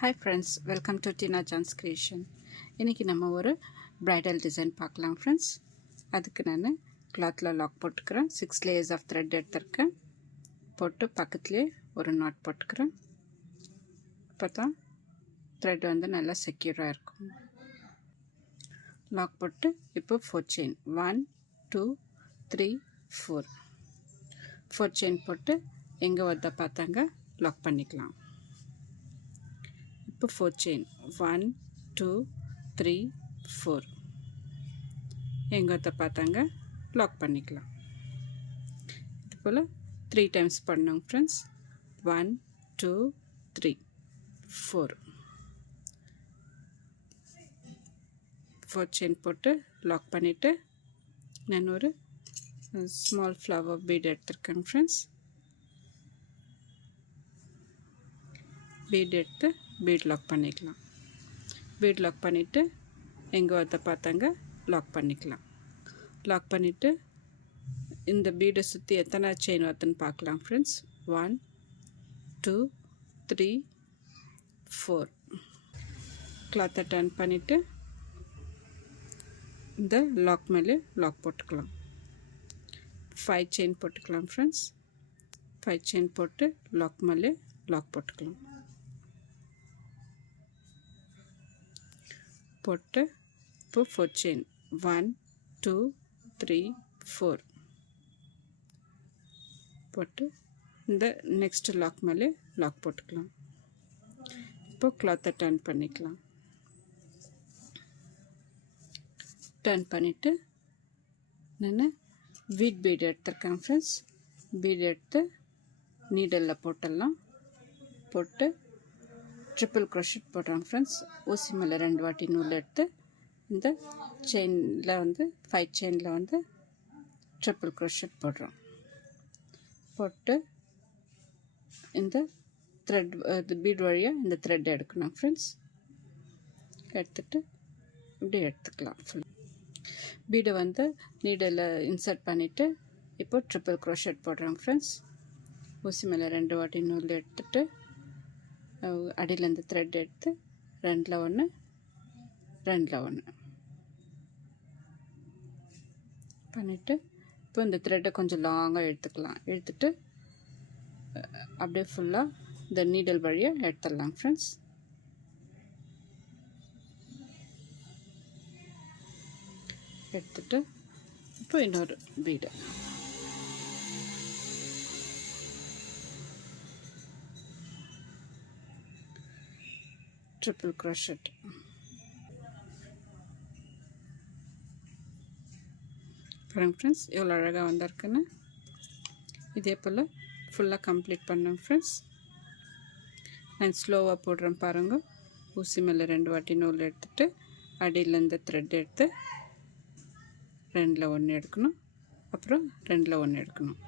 Hi friends, welcome to Tina John's Creation. இன்னைக்கு நம்ம ஒரு bridal design பார்க்கலாம் friends. அதுக்கு நான் clothல லாக் போட்டுக்கிறேன். 6 layers of thread எடுத்துர்க்கேன். போட்டு பக்கத்துலயே ஒரு knot போட்டுக்கிறேன். அப்பதான் thread வந்து நல்லா செக்யூரா இருக்கும். லாக் போட்டு இப்போ 4 chain 1 2 3 4 4 chain போட்டு எங்க வந்த பார்த்தாங்க லாக் பண்ணிக்கலாம். இப்போ 4 chain 1 2 3 4 எங்கத்த பார்த்தாங்க லாக் பண்ணிக்கலாம். இது போல 3 times பண்ணோம் फ्रेंड्स. 1 2 3 4 4 chain போட்டு லாக் பண்ணிட்டு நான் ஒரு ஸ்மால் ஃப்ளவர் பீட் எடுத்துர்க்கேன் फ्रेंड्स. பீட் எடுத்து பீட் லாக் பண்ணிக்கலாம். பீட் லாக் பண்ணிட்டு எங்க வந்த பார்த்தாங்க லாக் பண்ணிக்கலாம். லாக் பண்ணிட்டு இந்த பீடை சுற்றி எத்தனை செயின் வருதுன்னு பார்க்கலாம் ஃப்ரெண்ட்ஸ். 1 2 3 4 கிளாத்தை டர்ன் பண்ணிட்டு இந்த லாக் மேலே லாக் போட்டுக்கலாம். 5 செயின் போட்டுக்கலாம் ஃப்ரெண்ட்ஸ். 5 செயின் போட்டு லாக் மேலே லாக் போட்டுக்கலாம். போட்டு இப்போ 4 chain 1 2 3 4 போட்டு இந்த நெக்ஸ்ட் லாக் மேலே லாக் போட்டுக்கலாம். இப்போ கிளாத்தை டர்ன் பண்ணிக்கலாம். டர்ன் பண்ணிட்டு நான் வீட் பீட் எடுத்துருக்கேன் ஃப்ரெண்ட்ஸ். பீட் எடுத்து நீடலில் போட்டுடலாம். போட்டு ட்ரிபிள் க்ரோஷெட் போடுறோம் ஃப்ரெண்ட்ஸ். ஊசி மேலே 2 வாட்டி நூல் எடுத்து இந்த செயினில் வந்து 5 செயினில் வந்து ட்ரிபிள் க்ரோஷெட் போடுறோம். போட்டு இந்த த்ரெட் பீட் வழியாக இந்த த்ரெட் எடுக்கணும் ஃப்ரெண்ட்ஸ். எடுத்துட்டு இப்படி எடுத்துக்கலாம். ஃபுல் பீடை வந்து நீடில் இன்சர்ட் பண்ணிவிட்டு இப்போ ட்ரிபிள் க்ரோஷெட் போடுறோம் ஃப்ரெண்ட்ஸ். ஊசி மேலே 2 வாட்டி நூல் எடுத்துட்டு அடியில் இந்த த்ரெட் எடுத்து 2ல் 1 2ல் 1 பண்ணிவிட்டு இப்போ இந்த த்ரெட்டை கொஞ்சம் லாங்காக எடுத்துக்கலாம். எடுத்துட்டு அப்படியே ஃபுல்லாக இந்த நீடல் வழியாக எடுத்துடலாம் ஃப்ரெண்ட்ஸ். எடுத்துட்டு இப்போ இன்னொரு பீடு ட்ரிபிள் க்ரோஷெட் பாருங்க ஃப்ரெண்ட்ஸ் எவ்வளோ அழகாக வந்திருக்குன்னு. இதே போல் ஃபுல்லாக கம்ப்ளீட் பண்ணேன் ஃப்ரெண்ட்ஸ். நான் ஸ்லோவாக போடுறேன் பாருங்கள். ஊசி மேலே 2 வாட்டி நூல் எடுத்துட்டு அடியில் இந்த த்ரெட் எடுத்து 2ல் 1 எடுக்கணும். அப்புறம் 2ல் 1 எடுக்கணும்.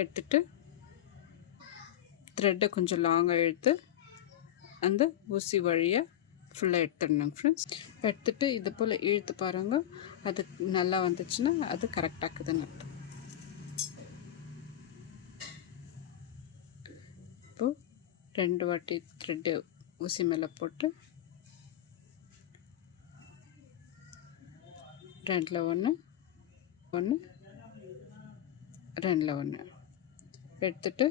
எடுத்துட்டு த்ரெட்டை கொஞ்சம் லாங்காக எடுத்து அந்த ஊசி வழியாக ஃபுல்லாக எடுத்துடணும் ஃப்ரெண்ட்ஸ். எடுத்துட்டு இது போல் இழுத்து பாருங்கள். அது நல்லா வந்துச்சுன்னா அது கரெக்டாகுதுன்னு அர்த்தம். இப்போது 2 வாட்டி த்ரெட்டு ஊசி மேலே போட்டு 2ல் 1 1 2ல் 1 எடுத்துட்டு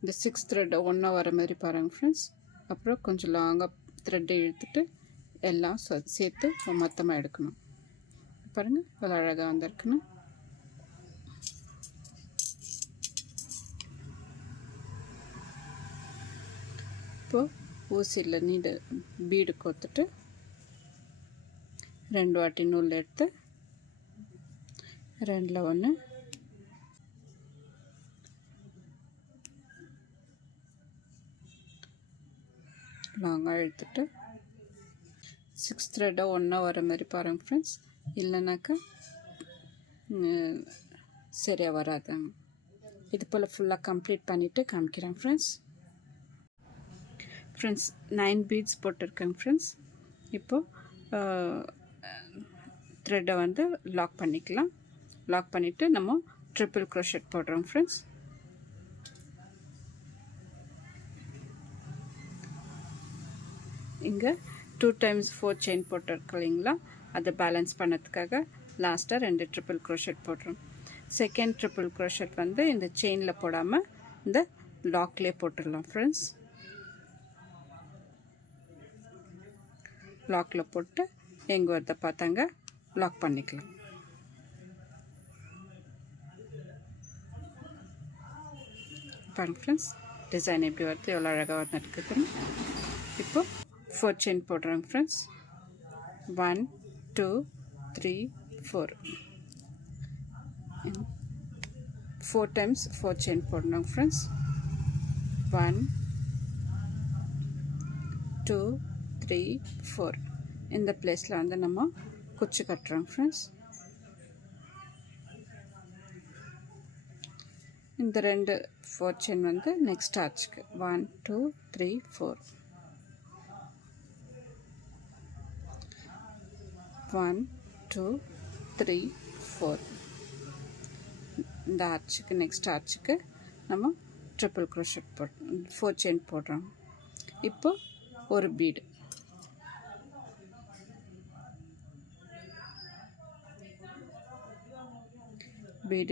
இந்த 6 த்ரெட்டை ஒன்றா வர மாதிரி பாருங்கள் ஃப்ரெண்ட்ஸ். அப்புறம் கொஞ்சம் லாங்காக த்ரெட்டை இழுத்துட்டு எல்லாம் சேர்த்து மொத்தமாக எடுக்கணும். பாருங்கள் அவ்வளோ அழகாக வந்திருக்குன்னு. இப்போது ஊசியில் நீடு பீடு கோத்துட்டு 2 வாட்டி நூல் எடுத்து 2ல் 1 லாங்காக எடுத்துட்டு 6 த்ரெட்டை ஒன்றா வர மாதிரி பாருங்கள் ஃப்ரெண்ட்ஸ். இல்லைனாக்கா சரியாக வராதுங்க. இது போல் ஃபுல்லாக கம்ப்ளீட் பண்ணிவிட்டு காமிக்கிறேன் ஃப்ரெண்ட்ஸ். 9 beads போட்டிருக்கேங்க friends. இப்போது த்ரெட்டை வந்து லாக் பண்ணிக்கலாம். லாக் பண்ணிவிட்டு நம்ம ட்ரிபிள் க்ரோஷெட் போடுறோம் ஃப்ரெண்ட்ஸ். இங்கே 2 times 4 செயின் போட்டிருக்கு இல்லைங்களா, அதை பேலன்ஸ் பண்ணதுக்காக லாஸ்ட்டாக 2 ட்ரிபிள் க்ரோஷெட் போடுறோம். செகண்ட் ட்ரிபிள் க்ரோஷெட் வந்து இந்த செயினில் போடாமல் இந்த லாக்லேயே போட்டுடலாம் ஃப்ரெண்ட்ஸ். லாக்கில் போட்டு எங்கே வரதை பார்த்தாங்க லாக் பண்ணிக்கலாம். பாருங்க ஃப்ரெண்ட்ஸ், டிசைன் எப்படி வருது, எவ்வளோ அழகாக வந்துருக்குதுன்னு. இப்போ 4 செயின் போடுறோங்க ஃப்ரெண்ட்ஸ். 1 2 3 4 4 times 4 செயின் போடணும் ஃப்ரெண்ட்ஸ். 1 2 3 4 இந்த பிளேஸில் வந்து நம்ம குச்சி கட்டுறோம் ஃப்ரெண்ட்ஸ். இந்த 2 4 செயின் வந்து நெக்ஸ்ட் ஆர்ச்சுக்கு 1 2 3 4 1 2 3 4 இந்த ஆர்ச்சுக்கு நெக்ஸ்ட் ஆர்ச்சுக்கு நம்ம ட்ரிபிள் க்ரோஷெட் 4 செயின் போடுறோம். இப்போ ஒரு பீடு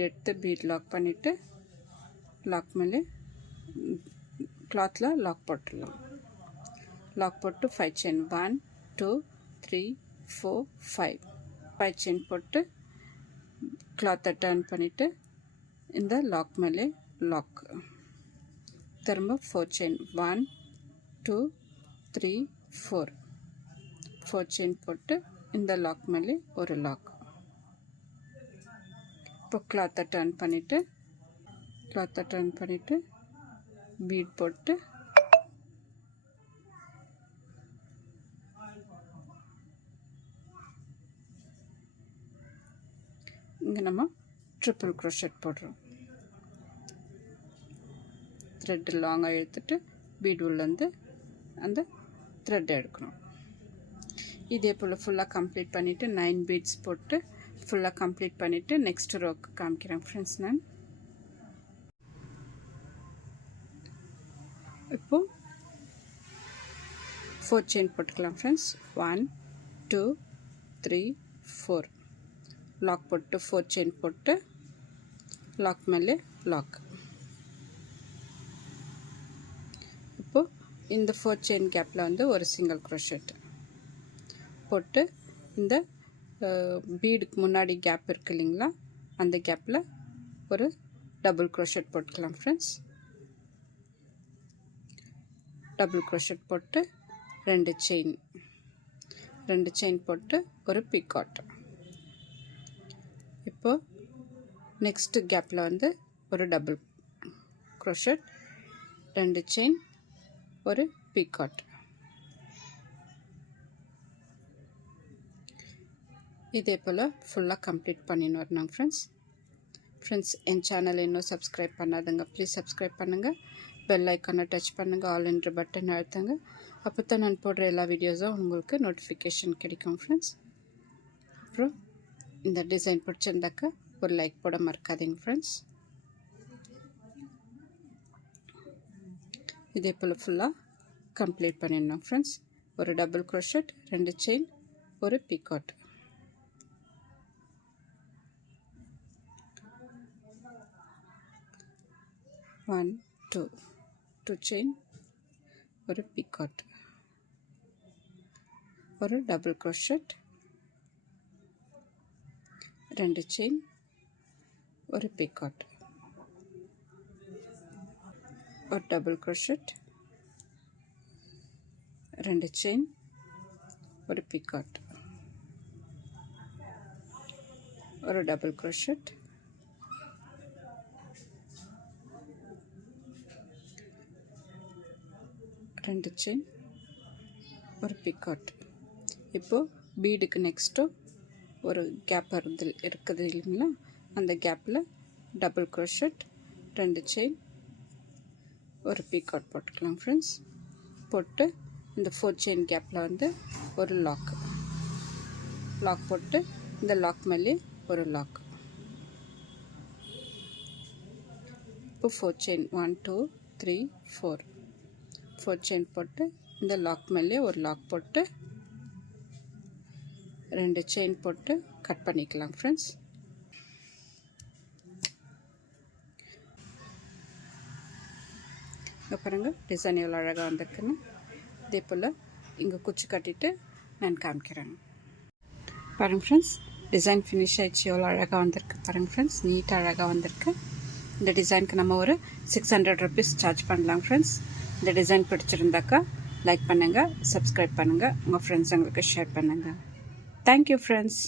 எடுத்து பீட் லாக் பண்ணிவிட்டு லாக் மேலே கிளாத்தில் லாக் போட்டுடலாம். லாக் போட்டு 5 செயின் 1 2 3 4 5 செயின் போட்டு கிளாத்தை டர்ன் பண்ணிவிட்டு இந்த லாக் மேலே லாக், திரும்ப 4 செயின் 1 2 3 4 செயின் போட்டு இந்த லாக் மேலே ஒரு லாக். இப்போ கிளாத்தை டர்ன் பண்ணிவிட்டு பீட் போட்டு இங்கே நம்ம ட்ரிபிள் க்ரோஷெட் போடுறோம். த்ரெட் லாங்காக எடுத்துட்டு பீட் உள்ளேருந்து அந்த த்ரெட் எடுக்கணும். இதே போல் ஃபுல்லாக கம்ப்ளீட் பண்ணிவிட்டு 9 பீட்ஸ் போட்டு ஃபுல்லாக கம்ப்ளீட் பண்ணிவிட்டு நெக்ஸ்ட் ரோக்கு காமிக்கிறேன் ஃப்ரெண்ட்ஸ். நான் இப்போது 4 செயின் போட்டுக்கலாம் ஃப்ரெண்ட்ஸ். 1 2 3 4 லாக் போட்டு 4 செயின் போட்டு லாக் மேலே லாக். இப்போது இந்த 4 செயின் கேப்பில் வந்து ஒரு சிங்கிள் க்ரோஷெட் போட்டு இந்த பீடுக்கு முன்னாடி கேப் இருக்கு இல்லைங்களா, அந்த கேப்பில் ஒரு டபுள் க்ரோஷெட் போட்டுக்கலாம் ஃப்ரெண்ட்ஸ். டபுள் க்ரோஷெட் போட்டு 2 செயின் போட்டு ஒரு பிகாட். இப்போ நெக்ஸ்ட் கேப்பில் வந்து ஒரு டபுள் க்ரோஷெட் 2 செயின் ஒரு பிகாட். இதே போல் ஃபுல்லாக கம்ப்ளீட் பண்ணின்னு வரணும் ஃப்ரெண்ட்ஸ். என் சேனல் இன்னும் சப்ஸ்கிரைப் பண்ணாதுங்க, ப்ளீஸ் சப்ஸ்கிரைப் பண்ணுங்கள். பெல் ஐக்கானை டச் பண்ணுங்கள், ஆல் என்ற பட்டன் அழுத்துங்க. அப்போ தான் நான் போடுற எல்லா வீடியோஸும் உங்களுக்கு நோட்டிஃபிகேஷன் கிடைக்கும் ஃப்ரெண்ட்ஸ். அப்புறம் இந்த டிசைன் பிடிச்சிருந்தாக்கா ஒரு லைக் போட மறக்காதீங்க ஃப்ரெண்ட்ஸ். இதே போல் ஃபுல்லாக கம்ப்ளீட் பண்ணிடணும் ஃப்ரெண்ட்ஸ். ஒரு டபுள் க்ரோஷெட் 2 செயின் ஒரு பிகாட். ஒன் டூ செயின் ஒரு பிகாட், ஒரு டபுள் க்ரோஷெட் 2 செயின் ஒரு பிகாட், ஒரு டபுள் க்ரோஷெட் 2 செயின் ஒரு பிகாட், ஒரு டபுள் க்ரோஷெட் 2 செயின் ஒரு பிகாட். இப்போது பீடுக்கு நெக்ஸ்ட்டு ஒரு கேப் இருக்குது இல்லைங்களா, அந்த கேப்பில் டபுள் க்ரோஷெட் 2 செயின் ஒரு பிகாட் போட்டுக்கலாம் ஃப்ரெண்ட்ஸ். போட்டு இந்த 4 செயின் கேப்பில் வந்து ஒரு லாக் போட்டு இந்த லாக் மேலே ஒரு லாக். இப்போ 4 செயின் 1 2 3 4 செயின் போட்டு இந்த லாக் மேலே ஒரு லாக் போட்டு 2 செயின் போட்டு கட் பண்ணிக்கலாம் ஃப்ரெண்ட்ஸ். பாருங்கள் டிசைன் எவ்வளோ அழகாக வந்திருக்குன்னு. இதே போல் இங்கே குச்சி கட்டிட்டு நான் காமிக்கிறேன். பாருங்கள் ஃப்ரெண்ட்ஸ், டிசைன் ஃபினிஷ் ஆகிடுச்சு. எவ்வளோ அழகாக வந்திருக்கு பாருங்கள் ஃப்ரெண்ட்ஸ், நீட்டாக அழகாக வந்திருக்கு. இந்த டிசைனுக்கு நம்ம ஒரு 600 rupees சார்ஜ் பண்ணலாம் ஃப்ரெண்ட்ஸ். இந்த டிசைன் பிடிச்சிருந்தாக்கா லைக் பண்ணுங்கள், சப்ஸ்கிரைப் பண்ணுங்கள், உங்கள் ஃப்ரெண்ட்ஸுங்களுக்கு ஷேர் பண்ணுங்கள். Thank you friends.